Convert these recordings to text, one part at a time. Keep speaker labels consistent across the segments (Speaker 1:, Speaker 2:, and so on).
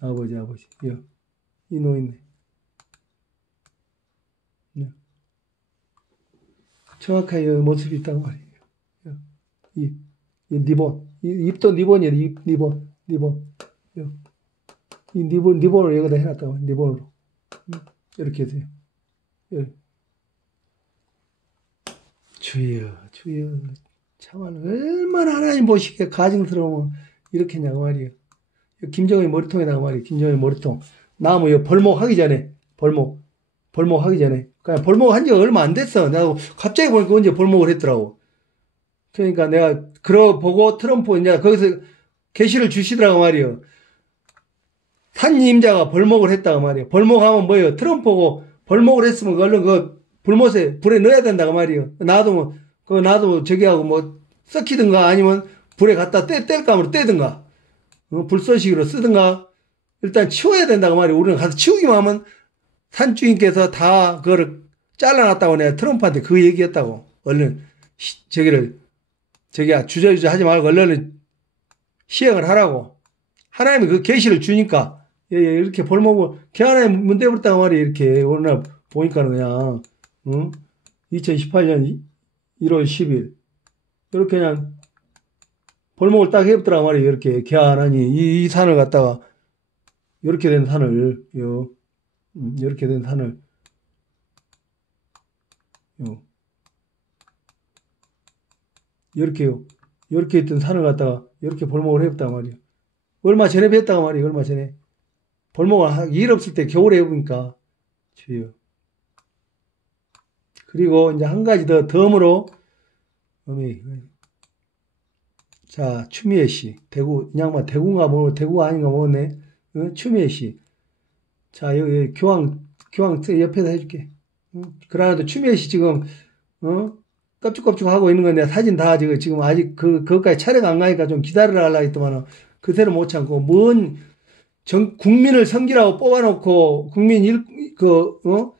Speaker 1: 아버지, 아버지. 여, 이 노인네. 네. 정확하게 모습이 있단 말이에요. 이, 이 리본. 이, 입도 리본이에요. 입, 리본. 리본. 이 리본, 리본을 여기다 해놨다고. 리본으로. 이렇게 해서요. 예. 주여, 주여. 참말로 얼마나 하나님 보시기에 가증스러우면 이렇게 했냐고 말이에요. 김정의 머리통에다가 말이에요. 김정의 머리통. 나무 요 벌목 하기 전에 벌목 벌목 하기 전에 그냥 벌목 한 지가 얼마 안 됐어. 내가 갑자기 보니까 언제 벌목을 했더라고. 그러니까 내가 그러 보고 트럼프 이제 거기서 계시를 주시더라고 말이에요. 산임자가 벌목을 했다고 말이에요. 벌목하면 뭐예요? 트럼프고 벌목을 했으면 얼른 그 불못에 불에 넣어야 된다고 말이에요. 나도 그 나도 저기하고 뭐 썩히든가 아니면 불에 갖다 떼 하면 떼든가 어, 불쏘시기로 쓰든가 일단 치워야 된다고 말이에요. 우리는 가서 치우기만 하면 산주인께서 다 그거를 잘라놨다고 내가 트럼프한테 그 얘기했다고. 얼른 시, 저기를 저기야 주저주저 하지 말고 얼른 시행을 하라고. 하나님이 그 계시를 주니까 예, 예, 이렇게 볼목을 개하나님 문대버렸다고 말이에요. 이렇게 오늘 보니까는 그냥 응? 2018년 1월 10일 이렇게 그냥 볼목을 딱 해봤더라 말이에요. 이렇게 개하나니 이, 이 산을 갖다가 이렇게 된 산을 요 음, 이렇게 된 산을 요 이렇게요. 이렇게 있던 산을 갖다가 이렇게 볼목을 해봤단 말이에요. 얼마 전에 뵀다고 말이에요. 얼마 전에. 볼목을 일 없을 때 겨울에 해보니까 주요. 그리고 이제 한 가지 더 덤으로 어미 자 추미애 씨 대구 양반 대구가 뭐 대구가 아닌가 뭐네 어? 추미애 씨자 여기 교황 교황 옆에다 해줄게 어? 그러나도 추미애 씨 지금 어 껍죽껍죽 하고 있는 건데 사진 다 지금 지금 아직 그 그것까지 촬영 안 가니까 좀 기다리라 하려 했더만은 그대로 못 참고 뭔 정, 국민을 섬기라고 뽑아놓고 국민 일, 그, 어?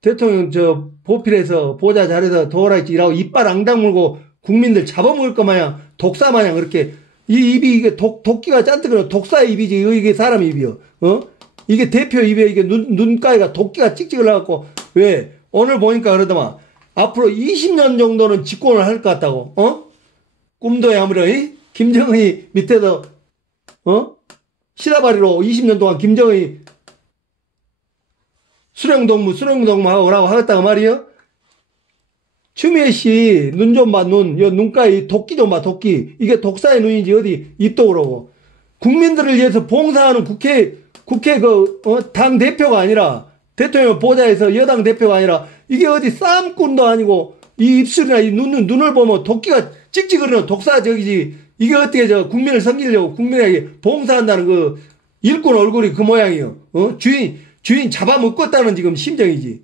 Speaker 1: 대통령 저 보필해서 보자 잘해서 도와라지 일하고 이빨 앙당 물고 국민들 잡아먹을 거 마냥 독사 마냥 그렇게 이 입이 이게 독, 독기가 짠뜩거려 독사의 입이지 이게 사람 입이요 어? 이게 대표 입에 이게 눈, 눈가에가 독기가 찍찍 올라갖고 왜 오늘 보니까 그러더만 앞으로 20년 정도는 집권을 할 것 같다고 어? 꿈도 야무려 이? 김정은이 밑에서 어? 시다바리로 20년 동안 김정은이 수령동무, 수령동무 하고 라고 하겠다고 말이요? 씨, 눈좀 봐, 눈. 요 눈가에 도끼 좀 봐, 도끼. 이게 독사의 눈인지 어디 입도 그러고. 국민들을 위해서 봉사하는 국회, 국회 그, 어, 당 대표가 아니라, 대통령 보좌에서 여당 대표가 아니라, 이게 어디 싸움꾼도 아니고, 이 입술이나 이 눈, 눈을 보면 도끼가 찍찍 거리는 독사적이지. 이게 어떻게 저 국민을 섬기려고 국민에게 봉사한다는 그 일꾼 얼굴이 그 모양이요. 어? 주인, 주인 잡아먹겠다는 지금 심정이지.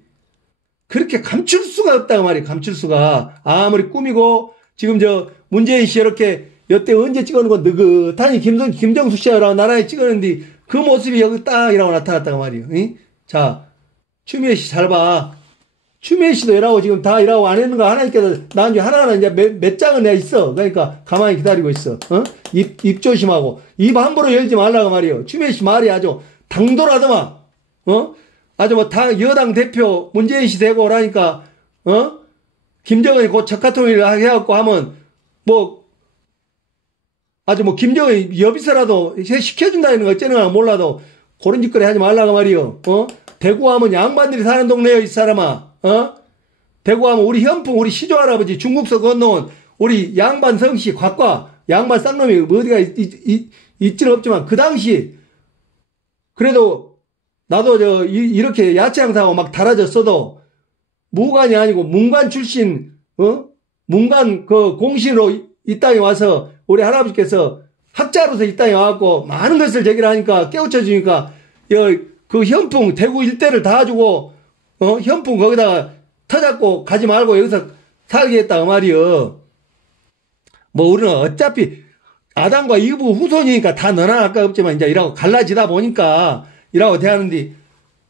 Speaker 1: 그렇게 감출 수가 없다고 말이에요. 감출 수가. 아무리 꾸미고 지금 저 문재인 씨 이렇게 여태 언제 찍어놓은 거 느긋하니 김정, 김정수 씨하고 나라에 찍었는데 그 모습이 여기 딱 이라고 나타났다고 말이에요. 응? 자, 추미애 씨 잘 봐. 추미애 씨도 일하고 지금 다 일하고 안 했는 거 하나님께서 나중에 하나하나 이제 몇, 몇 장은 내가 있어. 그러니까 가만히 기다리고 있어. 어? 입, 입 조심하고. 입 함부로 열지 말라고 말이에요. 추미애 씨 말이 아주 당돌하더만. 어? 아주 뭐, 당, 여당 대표 문재인 씨 되고 오라니까, 어? 김정은이 곧 적화통일을 해갖고 하면, 뭐, 아주 뭐, 김정은이 여비서라도 시켜준다는 거 어쩌나 몰라도, 그런 짓거리 하지 말라고 말이요, 어? 대구 하면 양반들이 사는 동네요, 이 사람아, 어? 대구 하면 우리 현풍, 우리 시조 할아버지, 중국서 건너온 우리 양반 성씨, 곽과, 양반 쌍놈이 어디가 있, 있, 있, 있지는 없지만, 그 당시, 그래도 나도 저 이렇게 야채 장사하고 막 달아졌어도 무관이 아니고 문관 출신 어? 문관 그 공신으로 이 땅에 와서 우리 할아버지께서 학자로서 이 땅에 와갖고 많은 것을 제기를 하니까 깨우쳐 주니까 그 현풍 대구 일대를 다 주고 어? 현풍 거기다가 터잡고 가지 말고 여기서 살게 했다 그 말이여. 뭐 우리는 어차피 아담과 이브 후손이니까 다 너나 할까 없지만 이제 이라고 갈라지다 보니까 이라고 대하는데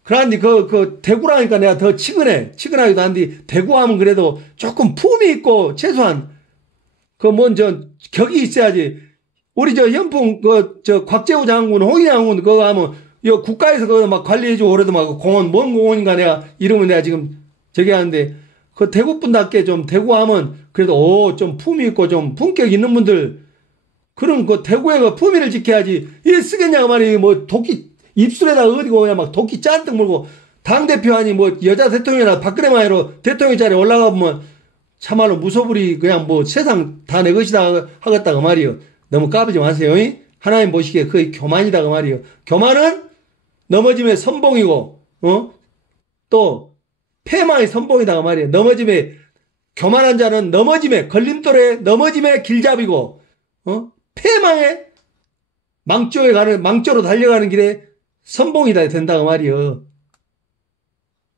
Speaker 1: 그런데 그, 그, 대구라니까 내가 더 치근해. 치근하기도 한데, 대구 하면 그래도 조금 품이 있고, 최소한, 그, 뭔, 저, 격이 있어야지. 우리 저 현풍 그 저 곽재우 장군, 홍희 장군 그거 하면 여 국가에서 그거 막 관리해주고 그래도 막 공원 뭔 공원인가 내가 이름은 내가 지금 저기 하는데 그 대구 분답게 좀 대구 하면 그래도 오 좀 품위 있고 좀 품격 있는 분들 그런 그 대구의 그 품위를 지켜야지 이게 쓰겠냐고 말이에요 뭐 도끼 입술에다 어디고 그냥 막 도끼 짠뜩 물고 당 대표 아니 뭐 여자 대통령이나 박근혜 마이로 대통령 자리에 올라가 보면 참말로 무소불이 그냥 뭐 세상 다 내 것이다 하겠다고 말이요. 너무 까부지 마세요 하나님 보시기에 거의 교만이다 그 말이요. 교만은 넘어짐의 선봉이고 어또 폐망의 선봉이다 그 말이에요. 넘어짐의 교만한 자는 넘어짐의 걸림돌에 넘어짐의 길잡이고 어? 폐망의 망조에 가는 망조로 달려가는 길에 선봉이다 된다고 말이요.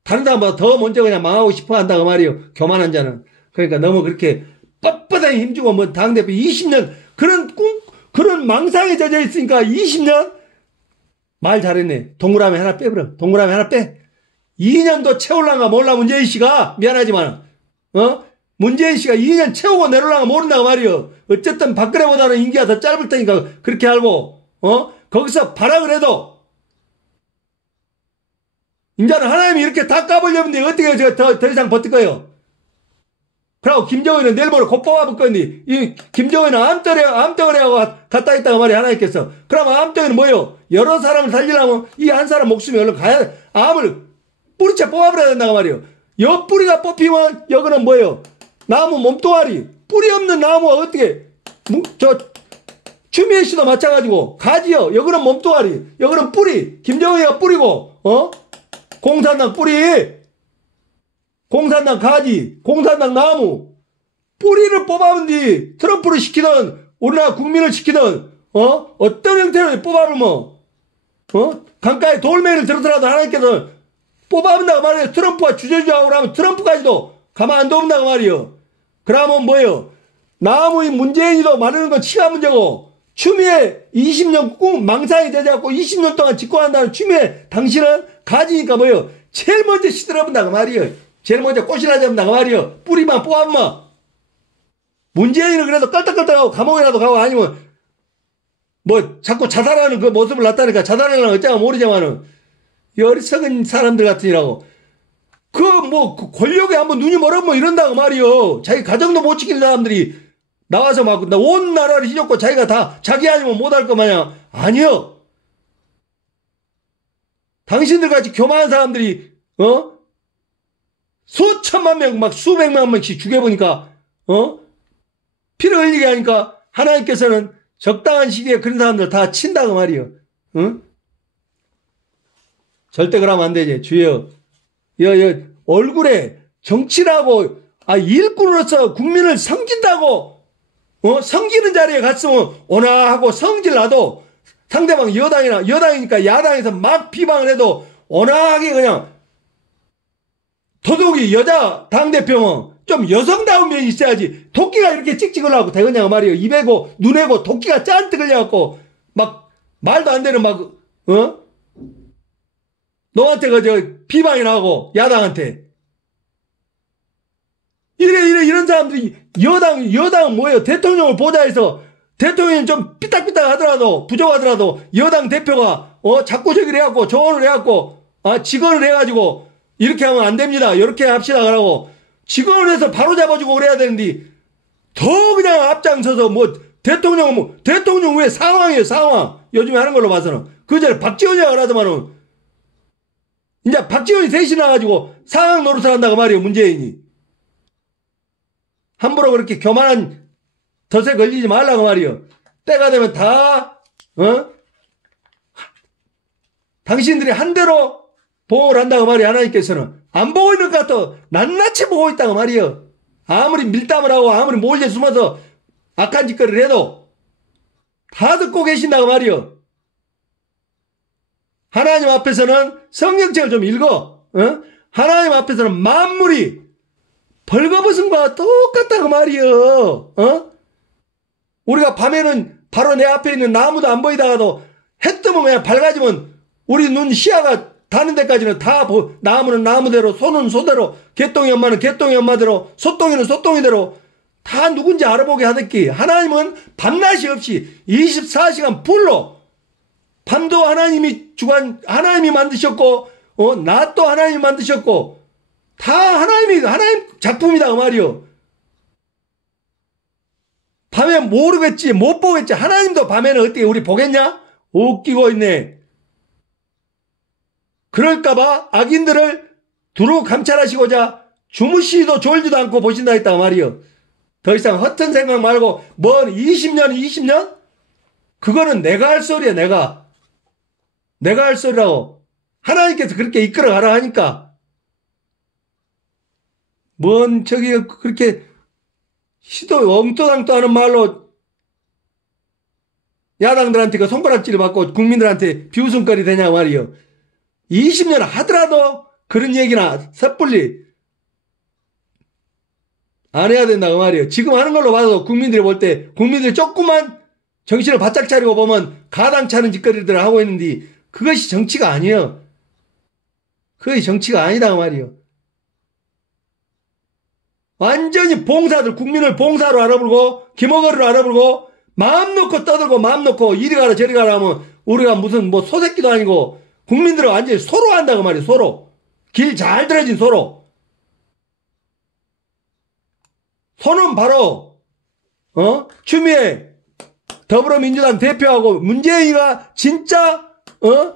Speaker 1: 다른 사람보다 더 먼저 그냥 망하고 싶어 한다고 말이요. 교만한 자는. 그러니까 너무 그렇게 뻣뻣하게 힘주고 뭐 당대표 20년 그런 꿈 그런 망상에 젖어 있으니까 20년 말 잘했네. 동그라미 하나 빼버려. 동그라미 하나 빼. 2년도 채울란가 몰라 문재인 씨가 미안하지만 어 문재인 씨가 2년 채우고 내려올라가 모른다고 말이요. 어쨌든 박근혜보다는 임기가 더 짧을 테니까 그렇게 알고 어 거기서 발악을 해도 이제는 하나님이 이렇게 다 까버렸는데 어떻게 제가 더, 더 이상 버틸 거예요? 그리고 김정은은 내일 모레 곧 뽑아볼 건데 이 김정은은 암덩어리 암덩어리 하고 갔다 있다가 말이 하나님께서 그럼 암덩어리는 뭐예요? 여러 사람을 살리려면 이 한 사람 목숨이 얼른 가야 암을 뿌리채 뽑아버려야 된다고 말이에요. 옆 뿌리가 뽑히면 여기는 뭐예요? 나무 몸뚱아리 뿌리 없는 나무가 어떻게 저 추미애 씨도 마찬가지고 가지요 여기는 몸뚱아리 여기는 뿌리 김정은이가 뿌리고 어 공산당 뿌리 공산당 가지 공산당 나무 뿌리를 뽑아본뒤 트럼프를 시키든 우리나라 국민을 시키든 어? 어떤 형태로 뽑아보면 어? 강가에 돌멩이를 들어더라도 하나님께서 뽑아본다고 말이에요. 트럼프가 주저주하고 하면 트럼프까지도 가만 안 둔다고 말이에요. 그러면 뭐예요? 나무의 문재인이도 말하는 건 치가 문제고 추미애 20년 꼭 망상이 되지않고 20년 동안 집권한다는 추미애 당신은 가지니까 뭐예요? 제일 먼저 시들어본다고 말이에요. 제일 먼저 꽃이나 잡는다고 말이에요. 뿌리만 뽑아면 문재인은 그래도 깔딱깔딱하고 감옥이라도 가고 아니면 뭐 자꾸 자살하는 그 모습을 나타내니까 자살하는 어쩌가 모르지만은 어리석은 사람들 같으니라고 그뭐 그 권력에 한번 눈이 멀으면 뭐 이런다고 말이요. 자기 가정도 못 지키는 사람들이 나와서 막 온 나라를 휘젓고 자기가 다 자기 아니면 못할 거 마냥 아니요. 당신들 같이 교만한 사람들이 어 수천만 명 막 수백만 명씩 죽여보니까 어 피를 흘리게 하니까 하나님께서는 적당한 시기에 그런 사람들 다 친다고 말이요. 응? 절대 그러면 안 되지. 주여 여, 여, 얼굴에 정치라고, 아, 일꾼으로서 국민을 섬긴다고, 어, 섬기는 자리에 갔으면 오나 하고 성질 나도 상대방 여당이나, 여당이니까 야당에서 막 비방을 해도 오나하게 그냥 도둑이 여자 당대표면 좀 여성다운 면이 있어야지. 도끼가 이렇게 찍찍을 하고 되겠냐고 말이에요. 입에고, 눈에고, 도끼가 짠뜩 흘려갖고, 막, 말도 안 되는 막, 어? 너한테 그저 비방이 나고 야당한테 이래 이래 이런 사람들이 여당 여당 뭐예요? 대통령을 보좌해서 대통령이 좀 삐딱삐딱 하더라도 부족하더라도 여당 대표가 어 자꾸 저기를 해갖고 조언을 해갖고 아 직언을 해가지고 이렇게 하면 안 됩니다. 이렇게 합시다. 그러고 직언을 해서 바로 잡아주고 그래야 되는데 더 그냥 앞장서서 뭐 대통령은 뭐 대통령 왜 상황이에요? 상황. 요즘에 하는 걸로 봐서는. 그 전에 박지원이가 그러더만은. 이제 박지원이 대신 나가지고 상황 노릇을 한다고 말이에요, 문재인이. 함부로 그렇게 교만한 덫에 걸리지 말라고 말이에요. 때가 되면 다, 어? 당신들이 한 대로 보호를 한다고 말이에요, 하나님께서는. 안 보고 있는 것 같아. 낱낱이 보고 있다고 말이에요. 아무리 밀담을 하고 아무리 몰래 숨어서 악한 짓거리를 해도 다 듣고 계신다고 말이에요. 하나님 앞에서는 성경책을 좀 읽어. 어? 하나님 앞에서는 만물이 벌거벗은과 똑같다고 말이여. 어? 우리가 밤에는 바로 내 앞에 있는 나무도 안 보이다가도 해 뜨면 그냥 밝아지면 우리 눈 시야가 닿는 데까지는 다 보, 나무는 나무대로, 소는 소대로, 개똥이 엄마는 개똥이 엄마대로, 소똥이는 소똥이대로 다 누군지 알아보게 하듯기 하나님은 밤낮이 없이 24시간 불로 밤도 하나님이 주관 하나님이 만드셨고 어 낮도 하나님이 만드셨고 다 하나님이 하나님 작품이다 그 말이요. 밤에 모르겠지 못 보겠지 하나님도 밤에는 어떻게 우리 보겠냐? 웃기고 있네. 그럴까봐 악인들을 두루 감찰하시고자 주무시도 졸지도 않고 보신다 했다 말이요. 더 이상 허튼 생각 말고 뭔 20년 20년? 그거는 내가 할 소리야 내가. 내가 할 소리라고. 하나님께서 그렇게 이끌어 가라 하니까. 뭔 저기 그렇게 시도 엉뚱당도 하는 말로 야당들한테 그 손가락질을 받고 국민들한테 비웃음거리 되냐 말이요. 20년 하더라도 그런 얘기나 섣불리 안 해야 된다고 말이에요. 지금 하는 걸로 봐도 국민들이 볼 때 국민들이 조금만 정신을 바짝 차리고 보면 가당차는 짓거리들을 하고 있는데 그것이 정치가 아니에요. 그것이 정치가 아니다고 말이에요. 완전히 봉사들 국민을 봉사로 알아보고 김어거리로 알아보고 마음 놓고 떠들고 마음 놓고 이리 가라 저리 가라 하면 우리가 무슨 뭐 소새끼도 아니고 국민들은 완전히 소로 한다고 말이에요. 소로. 길 잘 들어진 소로. 손은 바로 어? 추미애 더불어민주당 대표하고 문재인이가 진짜 어?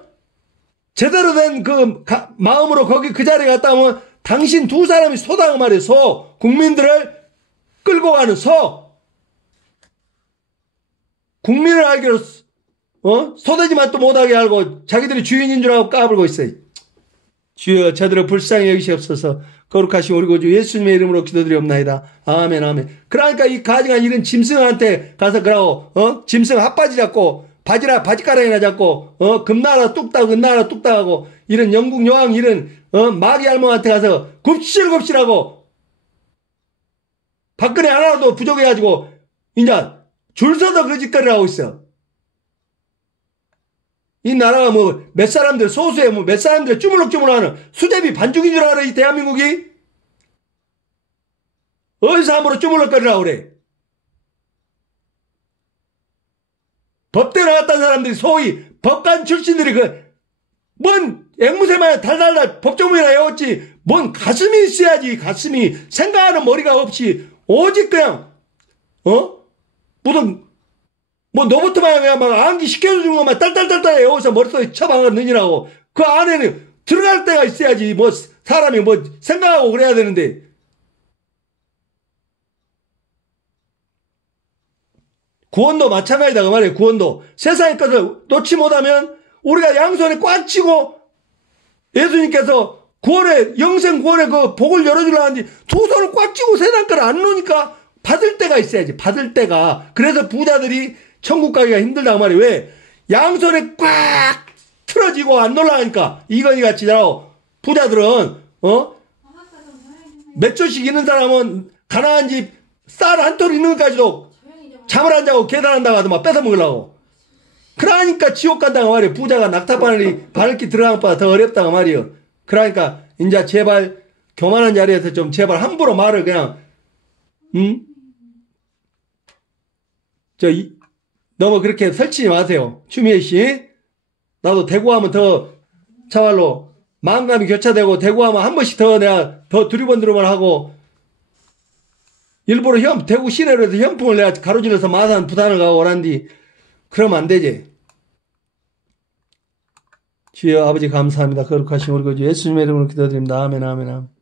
Speaker 1: 제대로 된 그 마음으로 거기 그 자리에 갔다 오면 당신 두 사람이 소다고 말이에요. 소. 국민들을 끌고 가는 소. 국민을 알기로 어? 소대지만 또 못하게 알고 자기들이 주인인 줄 알고 까불고 있어요. 주여 저들을 불쌍히 여기시옵소서 거룩하신 우리 구주 예수님의 이름으로 기도드리옵나이다. 아멘 아멘. 그러니까 이 가증한 이런 짐승한테 가서 그러고 어? 짐승 핫바지 잡고 바지라 바지가랑이나 잡고 어? 금나라 뚝딱 은나라 뚝딱하고 이런 영국 여왕 이런 어? 마귀 할머니한테 가서 굽실굽실하고 박근혜 하나라도 부족해가지고 이제 줄 서서 그 짓거리를 하고 있어. 이 나라가 뭐 몇 사람들 소수에 뭐몇 사람들 주물럭주물하는 수제비 반죽인 줄 알아 이 대한민국이 어디서 함부로 주물럭거리라 그래 법대 나왔다는 사람들이 소위 법관 출신들이 그 뭔 앵무새만 달달달 법조문이나 외웠지 뭔 가슴이 있어야지 가슴이 생각하는 머리가 없이 오직 그냥 어? 무슨 뭐 너부터만 그냥 막 암기 시켜주는 것만 딸딸딸딸 여기서 머릿속에 처방을 넣으라고 그 안에는 들어갈 때가 있어야지 뭐 사람이 뭐 생각하고 그래야 되는데 구원도 마찬가지다 그 말이에요 구원도 세상의 것을 놓지 못하면 우리가 양손에 꽉 쥐고 예수님께서 구원의 영생 구원의 그 복을 열어주려 하는데 두 손을 꽉 쥐고 세상 걸안 놓으니까 받을 때가 있어야지 받을 때가 그래서 부자들이 천국 가기가 힘들다 그 말이에요. 왜? 양손에 꽉 틀어지고 안 놀라니까 이건희 같이 자고 부자들은 어? 몇 조씩 있는 사람은 가난한 집 쌀 한 톨 있는 것까지도 잠을 안 자고 계단한다고 하더만 뺏어 먹으려고. 그러니까 지옥 간다고 말이에요. 부자가 낙타바늘이 바늘기 들어가는 것보다 더 어렵다고 말이에요. 그러니까 이제 제발 교만한 자리에서 좀 제발 함부로 말을 그냥 음? 저 이, 너무 그렇게 설치지 마세요. 추미애 씨. 나도 대구 하면 더 차말로 마음감이 교차되고 대구 하면 한 번씩 더 내가 더 두리번 두리번 하고 일부러 현, 대구 시내로 해서 현풍을 내가 가로질러서 마산, 부산을 가고 오란디 그러면 안 되지. 주여 아버지 감사합니다. 거룩하신 우리 그 예수님의 이름으로 기도드립니다. 아멘, 아멘, 아멘.